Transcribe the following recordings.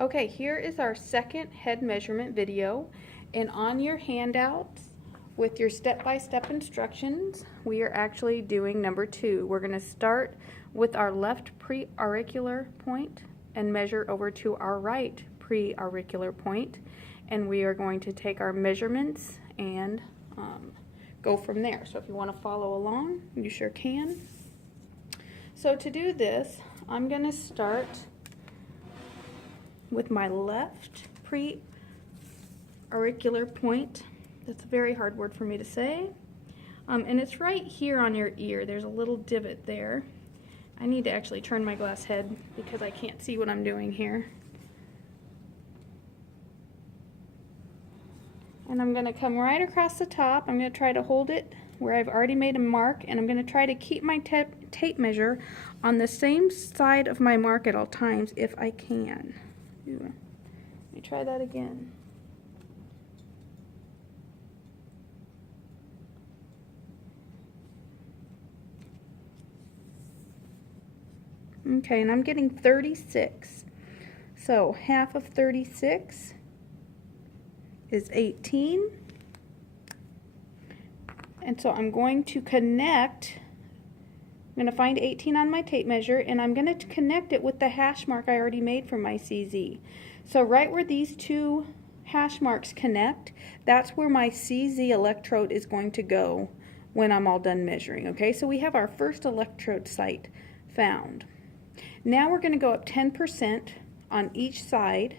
Okay, here is our second head measurement video, and on your handouts with your step-by-step instructions, we are actually doing number 2. We're going to start with our left preauricular point and measure over to our right preauricular point, and we are going to take our measurements and go from there. So if you want to follow along, you sure can. So to do this, I'm going to start with my left preauricular point. That's a very hard word for me to say. And it's right here on your ear. There's a little divot there. I need to actually turn my glass head because I can't see what I'm doing here. And I'm going to come right across the top. I'm going to try to hold it where I've already made a mark, and I'm going to try to keep my tape measure on the same side of my mark at all times if I can. Let me try that again. Okay, and I'm getting 36. So half of 36 is 18. And so I'm going to connect, I'm going to find 18 on my tape measure, and I'm going to connect it with the hash mark I already made for my CZ. So right where these two hash marks connect, that's where my CZ electrode is going to go when I'm all done measuring. Okay, so we have our first electrode site found. Now we're going to go up 10% on each side.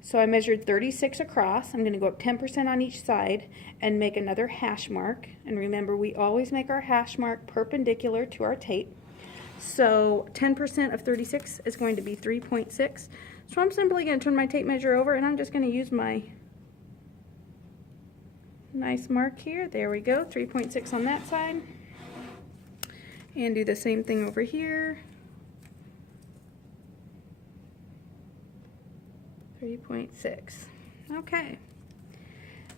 So I measured 36 across. I'm going to go up 10% on each side and make another hash mark. And remember, we always make our hash mark perpendicular to our tape. So 10% of 36 is going to be 3.6. So I'm simply going to turn my tape measure over, and I'm just going to use my nice mark here. There we go, 3.6 on that side. And do the same thing over here. 3.6. Okay.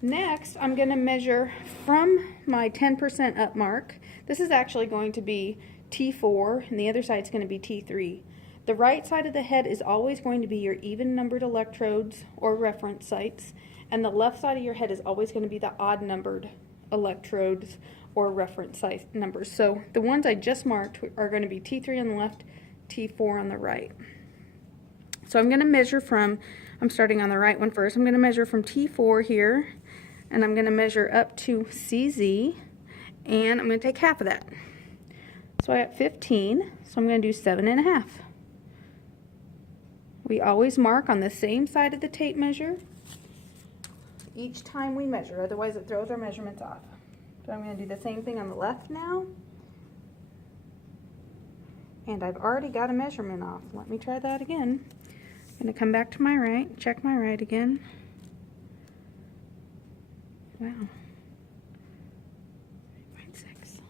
Next, I'm going to measure from my 10% up mark. This is actually going to be T4, and the other side is going to be T3. The right side of the head is always going to be your even numbered electrodes or reference sites, and the left side of your head is always going to be the odd numbered electrodes or reference site numbers. So the ones I just marked are going to be T3 on the left, T4 on the right. So I'm going to measure from, I'm starting on the right one first. I'm going to measure from T4 here, and I'm going to measure up to CZ, and I'm going to take half of that. So I got 15, so I'm going to do 7.5. We always mark on the same side of the tape measure each time we measure, otherwise it throws our measurements off. So I'm going to do the same thing on the left now. And I've already got a measurement off. Let me try that again. I'm going to come back to my right, check my right again. Wow. 3.6.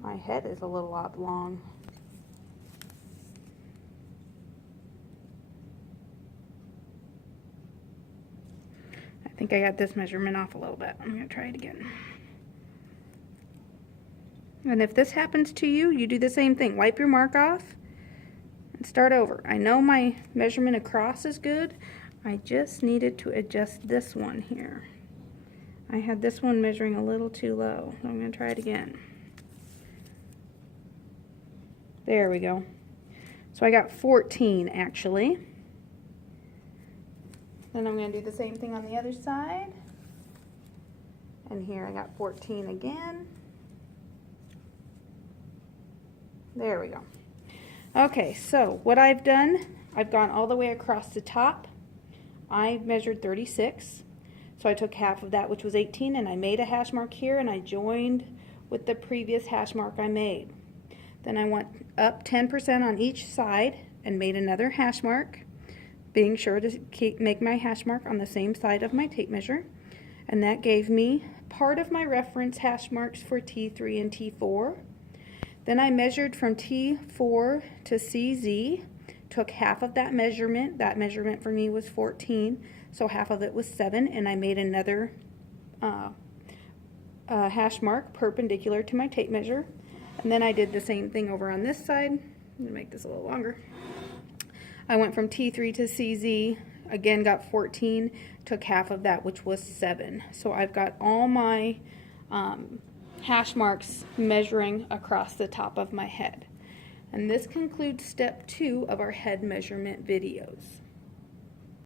My head is a little oblong. I think I got this measurement off a little bit. I'm going to try it again. And if this happens to you, you do the same thing. Wipe your mark off and start over. I know my measurement across is good. I just needed to adjust this one here. I had this one measuring a little too low. So I'm going to try it again. There we go. So I got 14 actually. Then I'm going to do the same thing on the other side. And here I got 14 again. There we go. Okay, so what I've done, I've gone all the way across the top. I measured 36. So I took half of that, which was 18, and I made a hash mark here, and I joined with the previous hash mark I made. Then I went up 10% on each side and made another hash mark, being sure to make my hash mark on the same side of my tape measure. And that gave me part of my reference hash marks for T3 and T4. Then I measured from T4 to CZ, took half of that measurement. That measurement for me was 14, so half of it was 7, and I made another hash mark perpendicular to my tape measure. And then I did the same thing over on this side. I'm going to make this a little longer. I went from T3 to CZ, again got 14, took half of that, which was 7. So I've got all my hash marks measuring across the top of my head. And this concludes step 2 of our head measurement videos.